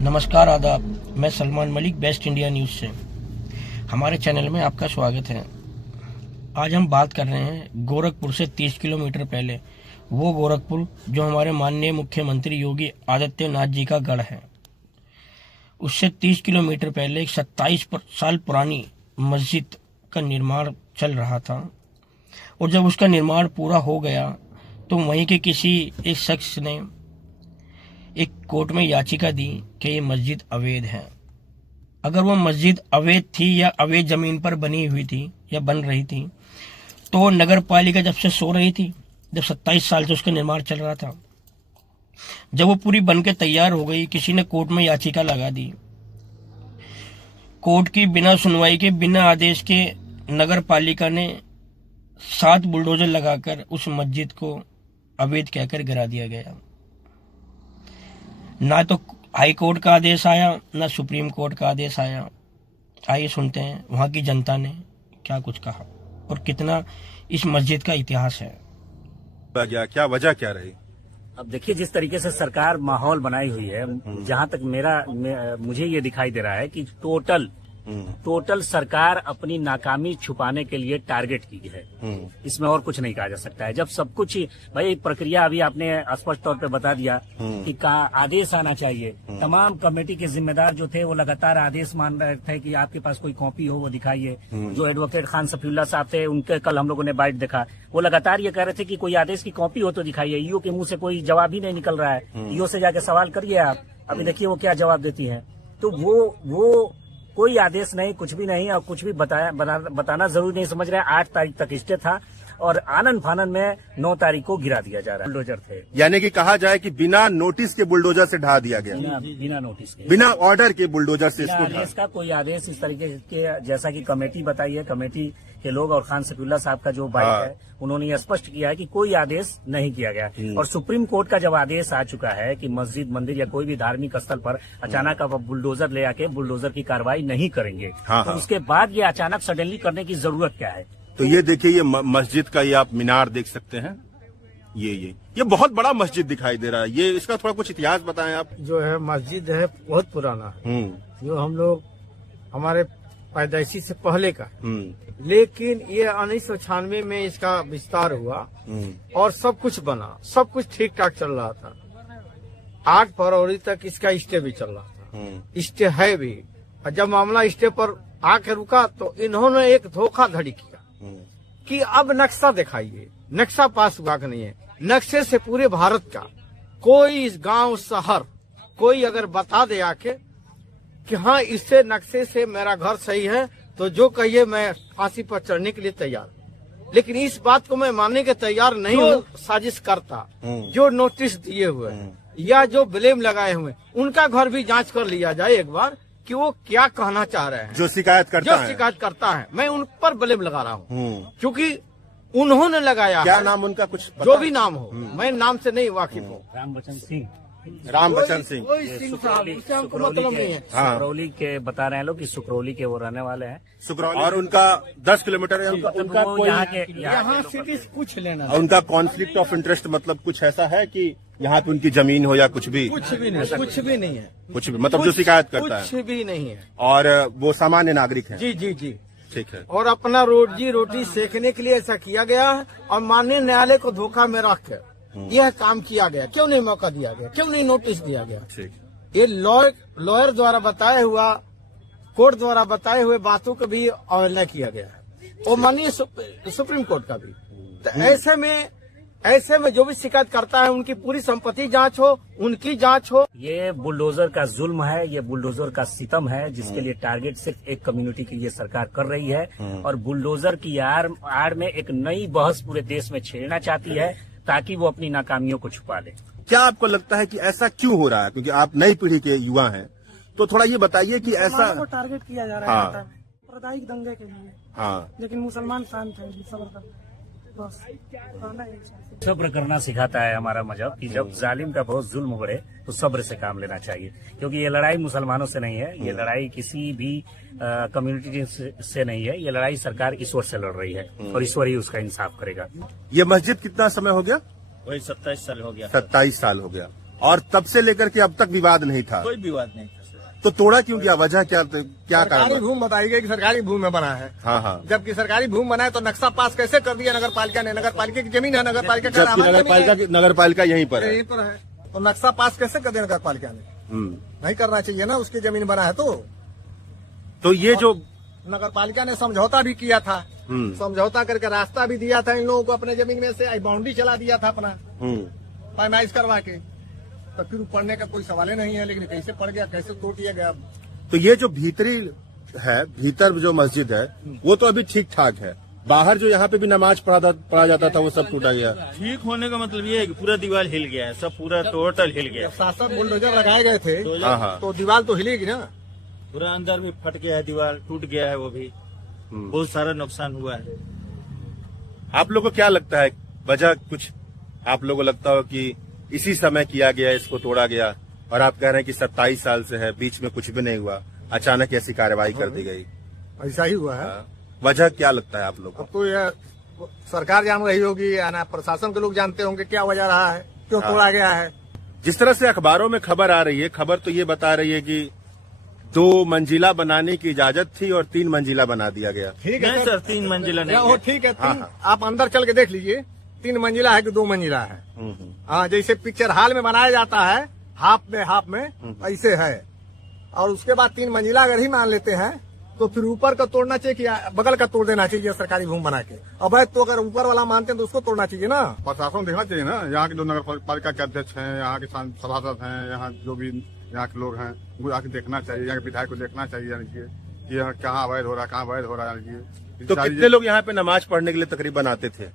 नमस्कार आदाब, मैं Salman Malik best India news से। हमारे चैनल में आपका स्वागत है। आज हम बात कर रहे हैं गोरखपुर से 30 किलोमीटर पहले वो गोरखपुर जो हमारे माननीय मुख्यमंत्री योगी आदित्यनाथ जी का गढ़ है। उससे 30 किलोमीटर पहले एक 27 साल पुरानी मस्जिद का निर्माण चल रहा था और जब उसका निर्माण पूरा हो गया तो वहीं के किसी एक शख्स ने एक कोर्ट में याचिका दी कि ये मस्जिद अवैध है। अगर वो मस्जिद अवैध थी या अवैध जमीन पर बनी हुई थी या बन रही थी तो नगर पालिका जब से सो रही थी, जब 27 साल से उसका निर्माण चल रहा था, जब वो पूरी बन के तैयार हो गई, किसी ने कोर्ट में याचिका लगा दी। कोर्ट की बिना सुनवाई के, बिना आदेश के नगर पालिका ने 7 बुलडोजर लगाकर उस मस्जिद को अवैध कहकर गिरा दिया गया। ना तो हाई कोर्ट का आदेश आया, ना सुप्रीम कोर्ट का आदेश आया। आइए सुनते हैं वहां की जनता ने क्या कुछ कहा और कितना इस मस्जिद का इतिहास है। क्या वजह क्या रही? अब देखिए, जिस तरीके से सरकार माहौल बनाई हुई है, जहां तक मुझे ये दिखाई दे रहा है कि टोटल सरकार अपनी नाकामी छुपाने के लिए टारगेट की है। इसमें और कुछ नहीं कहा जा सकता है। जब सब कुछ भाई प्रक्रिया अभी आपने स्पष्ट तौर पे बता दिया कि आदेश आना चाहिए। तमाम कमेटी के जिम्मेदार जो थे वो लगातार आदेश मान रहे थे कि आपके पास कोई कॉपी हो वो दिखाइए। जो एडवोकेट खान सफीउल्लाह साहब थे, उनके कल हम लोगों ने बाइट देखा, वो लगातार ये कह रहे थे कि कोई आदेश की कॉपी हो तो दिखाइए। ईओ के मुंह से कोई जवाब ही नहीं निकल रहा है। ईओ से जाके सवाल करिए आप, अभी देखिए वो क्या जवाब देती है। तो वो कोई आदेश नहीं, कुछ भी नहीं, और कुछ भी बताना जरूरी नहीं समझ रहे हैं। 8 तारीख तक स्टे था और आनंद फानन में 9 तारीख को गिरा दिया जा रहा है। बुलडोजर थे, यानी कि कहा जाए कि बिना नोटिस के बुलडोजर से ढा दिया गया। बिना नोटिस के, बिना ऑर्डर के बुलडोजर से इसको आदेश का कोई आदेश इस तरीके के, जैसा कि कमेटी बताई है, कमेटी के लोग और खान सफीउल्लाह साहब का जो बाइट है, उन्होंने ये स्पष्ट किया है कि कोई आदेश नहीं किया गया। और सुप्रीम कोर्ट का जब आदेश आ चुका है कि मस्जिद, मंदिर या कोई भी धार्मिक स्थल पर अचानक आप बुलडोजर ले आके बुलडोजर की कार्रवाई नहीं करेंगे, तो उसके बाद ये अचानक सडनली करने की जरूरत क्या है? तो ये देखिए, ये मस्जिद का ये आप मीनार देख सकते हैं। ये बहुत बड़ा मस्जिद दिखाई दे रहा है। ये इसका थोड़ा कुछ इतिहास बताएं आप। जो है मस्जिद है बहुत पुराना है, जो हम लोग हमारे पैदाइशी से पहले का। लेकिन ये 1996 में इसका विस्तार हुआ और सब कुछ बना, सब कुछ ठीक ठाक चल रहा था। 8 फरवरी तक इसका स्टे भी चल रहा था, स्टे है भी। और जब मामला स्टे पर आके रुका तो इन्होंने एक धोखाधड़ी किया कि अब नक्शा दिखाइए। नक्शा पास हुआ कि नहीं है? नक्शे से पूरे भारत का कोई इस गांव शहर कोई अगर बता दे आके कि हाँ इससे नक्शे से मेरा घर सही है, तो जो कहिए मैं फांसी पर चढ़ने के लिए तैयार। लेकिन इस बात को मैं मानने के तैयार नहीं हूँ। साजिश करता जो नोटिस दिए हुए या जो ब्लेम लगाए हुए, उनका घर भी जांच कर लिया जाए एक बार कि वो क्या कहना चाह रहे हैं। जो शिकायत करता है, मैं उन पर ब्लेम लगा रहा हूँ क्योंकि उन्होंने लगाया। क्या नाम उनका? कुछ जो भी नाम हो, मैं नाम से नहीं वाकिफ हूँ। राम बच्चन सिंह। मतलब नहीं है। सुकरौली के बता रहे हैं लोग कि सुकरौली के वो रहने वाले हैं। सुकरौली, और उनका 10 किलोमीटर है। उनका यहाँ सिटी पूछ लेना। उनका कॉन्फ्लिक्ट ऑफ इंटरेस्ट मतलब कुछ ऐसा है कि यहाँ पे उनकी जमीन हो या कुछ भी? कुछ भी नहीं, कुछ भी नहीं है। कुछ भी मतलब जो शिकायत करता है कुछ भी नहीं है। और वो सामान्य नागरिक है। जी जी जी, ठीक है। और अपना रोटी सेकने के लिए ऐसा किया गया है और माननीय न्यायालय को धोखा में रख कर यह काम किया गया। क्यों नहीं मौका दिया गया? क्यों नहीं नोटिस दिया गया? ठीक। ये लॉयर द्वारा बताया हुआ, कोर्ट द्वारा बताए हुए बातों को भी अवहेलना किया गया है और माननीय सुप्रीम कोर्ट का भी। तो ऐसे में जो भी शिकायत करता है उनकी पूरी संपत्ति जांच हो, उनकी जांच हो। ये बुलडोजर का जुल्म है, ये बुलडोजर का सितम है, जिसके लिए टारगेट सिर्फ एक कम्युनिटी की ये सरकार कर रही है। और बुलडोजर की आड़ में एक नई बहस पूरे देश में छेड़ना चाहती है ताकि वो अपनी नाकामियों को छुपा ले। क्या आपको लगता है कि ऐसा क्यों हो रहा है? क्योंकि आप नई पीढ़ी के युवा हैं, तो थोड़ा ये बताइए कि ऐसा को टारगेट किया जा रहा है साम्प्रदायिक दंगे के लिए। लेकिन मुसलमान शांत है, सब्र बस सब्र करना सिखाता है हमारा मजहब कि जब जालिम का बहुत जुल्म बढ़े तो सब्र से काम लेना चाहिए। क्योंकि ये लड़ाई मुसलमानों से नहीं है, ये लड़ाई किसी भी कम्युनिटी से नहीं है, ये लड़ाई सरकार ईश्वर से लड़ रही है और ईश्वर ही उसका इंसाफ करेगा। ये मस्जिद कितना समय हो गया? वही 27 साल हो गया। 27 साल हो गया। और तब से लेकर के अब तक विवाद नहीं था। कोई विवाद नहीं था सर। तो तोड़ा क्यों गया? वजह क्या क्या कारण? सरकारी भूमि बताई गई कि सरकारी भूमि में बना है। हाँ हाँ। जबकि सरकारी भूमि बना है तो नक्शा पास कैसे कर दिया नगर पालिका ने? नगर पालिका की जमीन है, नगर पालिका का जबकि नगर पालिका यहीं पर है। यहीं पर है, तो नक्शा पास कैसे कर दिया नगर पालिका ने? नहीं करना चाहिए ना, उसकी जमीन बना है तो ये जो नगर पालिका ने समझौता भी किया था, समझौता करके रास्ता भी दिया था इन लोगों को अपने जमीन में से, बाउंड्री चला दिया था अपना पैमाइश करवा के, तो फिर पढ़ने का कोई सवाल ही नहीं है। लेकिन कैसे पड़ गया, कैसे तोड़ दिया गया? तो ये जो भीतरी है, भीतर जो मस्जिद है वो तो अभी ठीक ठाक है, बाहर जो यहाँ पे भी नमाज पढ़ा जाता था वो सब टूटा गया। ठीक होने का मतलब ये है कि पूरा दीवार हिल गया है, सब पूरा टोटल हिल गया। शासन बुलडोजर लगाए गए थे हाँ। तो दीवार तो हिलेगी ना। पूरा अंदर भी फट गया है, दीवार टूट गया है, वो भी बहुत सारा नुकसान हुआ है। आप लोग को क्या लगता है वजह? कुछ आप लोगों को लगता हो कि इसी समय किया गया, इसको तोड़ा गया, और आप कह रहे हैं कि 27 साल से है, बीच में कुछ भी नहीं हुआ, अचानक ऐसी कार्रवाई कर दी गई, ऐसा ही हुआ है। वजह क्या लगता है आप लोग को? अब तो यह सरकार जान रही होगी या ना प्रशासन के लोग जानते होंगे क्या वजह रहा है, क्यों तोड़ा गया है। जिस तरह से अखबारों में खबर आ रही है, खबर तो ये बता रही है कि 2 मंजिला बनाने की इजाजत थी और 3 मंजिला बना दिया गया। ठीक नहीं है सर, 3 मंजिला नहीं वो है। ठीक है, हाँ, 3 आप अंदर चल के देख लीजिए, 3 मंजिला है कि 2 मंजिला है। हाँ, जैसे पिक्चर हॉल में बनाया जाता है हाफ में ऐसे है। और उसके बाद 3 मंजिला अगर ही मान लेते हैं तो फिर ऊपर का तोड़ना चाहिए कि बगल का तोड़ देना चाहिए सरकारी भूमि बना के। अब तो अगर ऊपर वाला मानते हैं तो उसको तोड़ना चाहिए ना। प्रशासन देखना चाहिए ना, यहाँ के जो नगर पालिका के अध्यक्ष हैं, यहाँ के सभासद हैं, यहाँ जो भी यहाँ के लोग हैं, वो आके देखना चाहिए, यहाँ के विधायक को देखना चाहिए यानी कि यहाँ कहाँ अवैध हो रहा है, कहाँ अवैध हो रहा है। यानी तो कितने लोग यहाँ पे नमाज पढ़ने के लिए तकरीबन आते थे?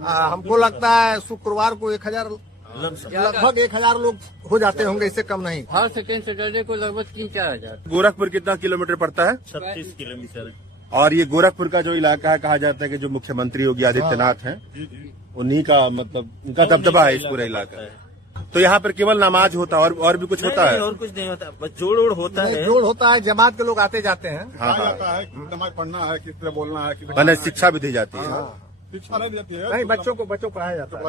हमको लगता है शुक्रवार को 1000 लगभग 1000 लोग हो जाते होंगे, इससे कम नहीं। हर सेकेंड सैटरडे को लगभग 3-4 हजार। गोरखपुर कितना किलोमीटर पड़ता है? 36 किलोमीटर। और ये गोरखपुर का जो इलाका है, कहा जाता है कि जो मुख्यमंत्री योगी आदित्यनाथ हैं, उन्हीं का मतलब उनका दबदबा है इस पूरे इलाका है। तो यहाँ पर केवल नमाज होता है और भी कुछ होता है? और कुछ नहीं होता, बस जोड़ ओड़ होता है। जोड़ होता है, जमात के लोग आते जाते हैं। हाँ हाँ। जाता है नमाज पढ़ना है, किस तरह बोलना है, मैंने शिक्षा भी दी जाती है। शिक्षा नहीं जाती है। नहीं, बच्चों को पढ़ाया जाता है।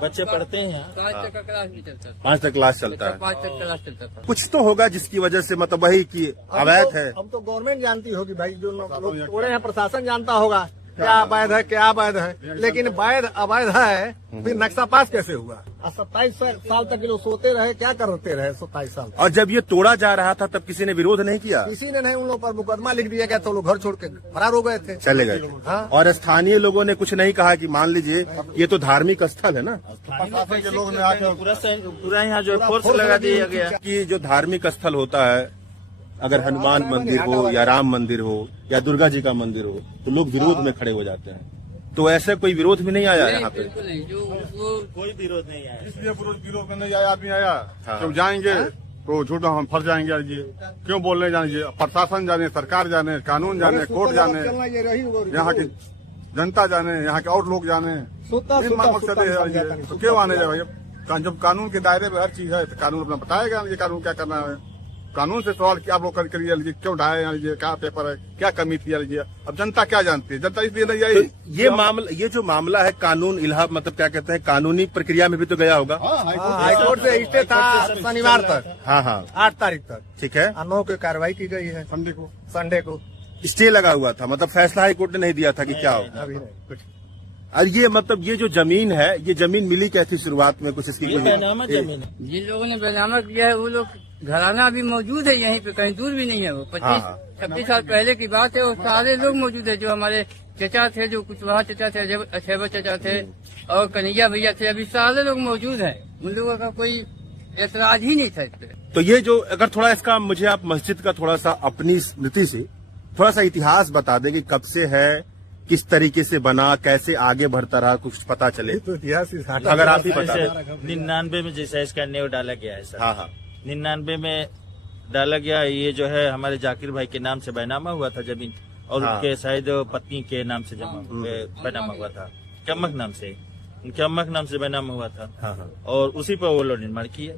बच्चे पढ़ते हैं यहाँ। 5 तक का क्लास भी चलता था। 5 तक क्लास चलता है। 5 तक क्लास चलता था। कुछ तो होगा जिसकी वजह से मतलब वही कि अवैध है। अब तो गवर्नमेंट जानती होगी भाई, जो लोग तोड़े हैं प्रशासन जानता होगा क्या अवैध है, क्या अवैध है। लेकिन वैध अवैध है, फिर नक्शा पास कैसे हुआ? 27 साल तक लोग सोते रहे, क्या करते रहे 27 साल? और जब ये तोड़ा जा रहा था तब किसी ने विरोध नहीं किया? किसी ने नहीं, उन लोगों पर मुकदमा लिख दिया गया तो लोग घर छोड़ के फरार हो गए थे, चले गए थे। हाँ। और स्थानीय लोगों ने कुछ नहीं कहा कि मान लीजिए ये तो धार्मिक स्थल है ना, प्रशासन के लोग ने आके पूरा यहाँ जो फोर्स लगा दिया गया। कि जो धार्मिक स्थल होता है, अगर हनुमान मंदिर हो या राम मंदिर हो या दुर्गा जी का मंदिर हो, तो लोग विरोध में खड़े हो जाते हैं। तो ऐसे कोई विरोध भी नहीं आया यहाँ पे? बिल्कुल नहीं, जो वो कोई विरोध नहीं आया। इसलिए विरोध करने आया आदमी आया, क्यों जाएंगे तो झूठ हम फंस जाएंगे। ये क्यों बोलने जाएंगे? प्रशासन जाने, सरकार जाने, कानून जाने, कोर्ट जाने, यहाँ की जनता जाने, यहाँ के और लोग जाने। मकसद है तो क्यों आने जाए? जब कानून के दायरे में हर चीज है तो कानून अपना बताएगा ये कानून क्या करना है। कानून से सवाल क्या आप लोग करिए, लीजिए क्यों ढाए, लीजिए क्या पेपर है, क्या कमी थी, लीजिए। अब जनता क्या जानती है? जनता इसलिए नहीं आई। तो ये जो मामला है कानून इलाहा मतलब क्या कहते हैं, कानूनी प्रक्रिया में भी तो गया होगा? हाईकोर्ट से स्टे था शनिवार तक। हाँ हाँ, 8 तारीख तक। ठीक है। 9 की कार्रवाई की गई है, संडे को स्टे लगा हुआ था, मतलब फैसला हाईकोर्ट ने नहीं दिया था कि क्या हो। अभी नहीं कुछ। और ये मतलब ये जो जमीन है, ये जमीन मिली कैसी शुरुआत में? कुछ इसकी ये बैनामा जमीन है। जिन लोगों ने बैनामा किया है वो लोग घराना अभी मौजूद है यहीं पे, कहीं दूर भी नहीं है। वो 25-26 साल पहले की बात है। वो सारे लोग मौजूद है, जो हमारे चचा थे, जो कुशवाहा चचा थे, अछेबर चचा थे और कन्हैया भैया थे, अभी सारे लोग मौजूद हैं। उन लोगों का कोई ऐतराज ही नहीं था इस पे। तो ये जो अगर थोड़ा इसका मुझे आप मस्जिद का थोड़ा सा अपनी स्मृति से थोड़ा सा इतिहास बता दें कि कब से है, किस तरीके से बना, कैसे आगे बढ़ता रहा, कुछ पता चले तो इतिहास अगर आप ही बता दें। 99 में जैसा इसका नेव डाला गया है सर। हाँ हाँ, 99 में डाला गया। ये जो है हमारे जाकिर भाई के नाम से बैनामा हुआ था जमीन, और हाँ। उनके शायद पत्नी के नाम से बैनामा हुआ था, चमक नाम से, चमक नाम से बैनामा हुआ था। हाँ हाँ। और उसी पर वो लोग निर्माण किए,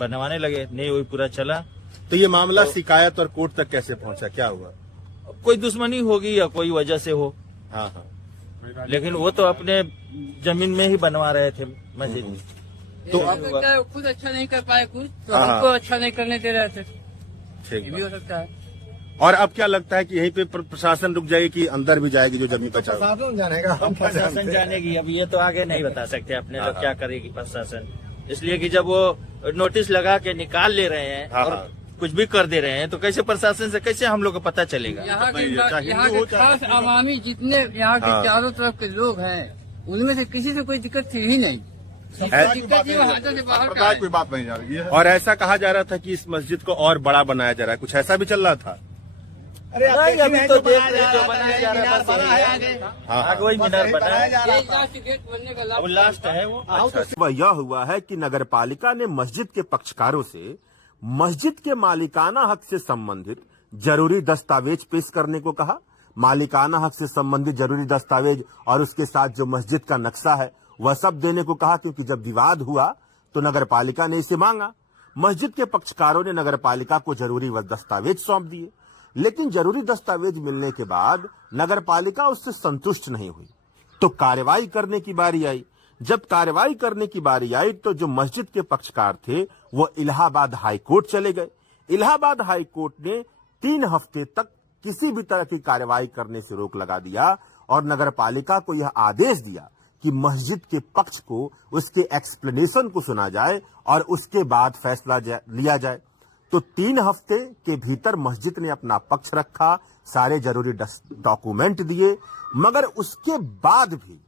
बनवाने लगे, नहीं वही पूरा चला। तो ये मामला शिकायत और कोर्ट तक कैसे पहुंचा, क्या हुआ? कोई दुश्मनी होगी या कोई वजह से हो, हाँ हाँ। लेकिन वो तो अपने जमीन में ही बनवा रहे थे मस्जिद। तो हो सकता है वो खुद अच्छा नहीं कर पाए कुछ, तो हमको अच्छा नहीं करने दे रहे थे, ये ठीक भी हो सकता है। और अब क्या लगता है कि यहीं पे प्रशासन रुक जाएगी कि अंदर भी जाएगी जो जमीन बचाओ? प्रशासन जानेगी, अब ये तो आगे नहीं बता सकते अपने लोग क्या करेगी प्रशासन, इसलिए कि जब वो नोटिस लगा के निकाल ले रहे हैं और कुछ भी कर दे रहे हैं तो कैसे प्रशासन से कैसे हम लोग को पता चलेगा? यहाँ के खास आवामी जितने यहाँ के चारों तरफ के लोग हैं, उनमें से किसी से कोई दिक्कत थी ही नहीं। दिक्कत ये हाथों से बाहर का है। कोई बात नहीं जा रही है। और ऐसा कहा जा रहा था कि इस मस्जिद को और बड़ा बनाया जा रहा है, कुछ ऐसा भी चल रहा था? नहीं, अभी तो देख रहे हैं जो बनाया जा रहा है बस आगे वही मीनार बना है, ये लास्ट गेट बनने का अब लास्ट है वो। वह यह हुआ है कि नगरपालिका ने मस्जिद के पक्षकारों से मस्जिद के मालिकाना हक से संबंधित जरूरी दस्तावेज पेश करने को कहा। मालिकाना हक से संबंधित जरूरी दस्तावेज और उसके साथ जो मस्जिद का नक्शा है वह सब देने को कहा, क्योंकि जब विवाद हुआ तो नगरपालिका ने इसे मांगा। मस्जिद के पक्षकारों ने नगरपालिका को जरूरी दस्तावेज सौंप दिए, लेकिन जरूरी दस्तावेज मिलने के बाद नगरपालिका उससे संतुष्ट नहीं हुई, तो कार्रवाई करने की बारी आई। जब कार्रवाई करने की बारी आई तो जो मस्जिद के पक्षकार थे वो इलाहाबाद हाई कोर्ट चले गए। इलाहाबाद हाई कोर्ट ने 3 हफ्ते तक किसी भी तरह की कार्रवाई करने से रोक लगा दिया और नगरपालिका को यह आदेश दिया कि मस्जिद के पक्ष को, उसके एक्सप्लेनेशन को सुना जाए और उसके बाद फैसला लिया जाए। तो 3 हफ्ते के भीतर मस्जिद ने अपना पक्ष रखा, सारे जरूरी डॉक्यूमेंट दिए, मगर उसके बाद भी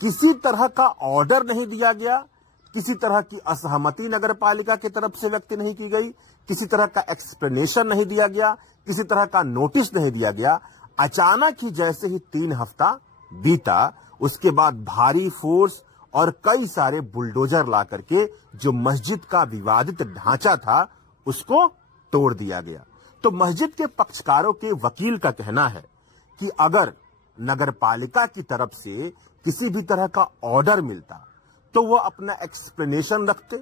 किसी तरह का ऑर्डर नहीं दिया गया, किसी तरह की असहमति नगरपालिका की तरफ से व्यक्त नहीं की गई, किसी तरह का एक्सप्लेनेशन नहीं दिया गया, किसी तरह का नोटिस नहीं दिया गया। अचानक ही जैसे ही 3 हफ्ता बीता, उसके बाद भारी फोर्स और कई सारे बुलडोजर ला करके जो मस्जिद का विवादित ढांचा था उसको तोड़ दिया गया। तो मस्जिद के पक्षकारों के वकील का कहना है कि अगर नगरपालिका की तरफ से किसी भी तरह का ऑर्डर मिलता तो वो अपना एक्सप्लेनेशन रखते,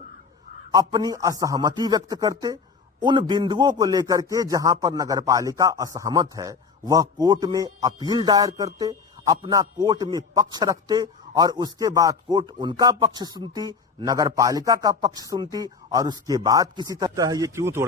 अपनी असहमति व्यक्त करते, उन बिंदुओं को लेकर के जहां पर नगरपालिका असहमत है वह कोर्ट में अपील दायर करते, अपना कोर्ट में पक्ष रखते और उसके बाद कोर्ट उनका पक्ष सुनती, नगरपालिका का पक्ष सुनती और उसके बाद किसी तरह ये क्यों तोड़ा?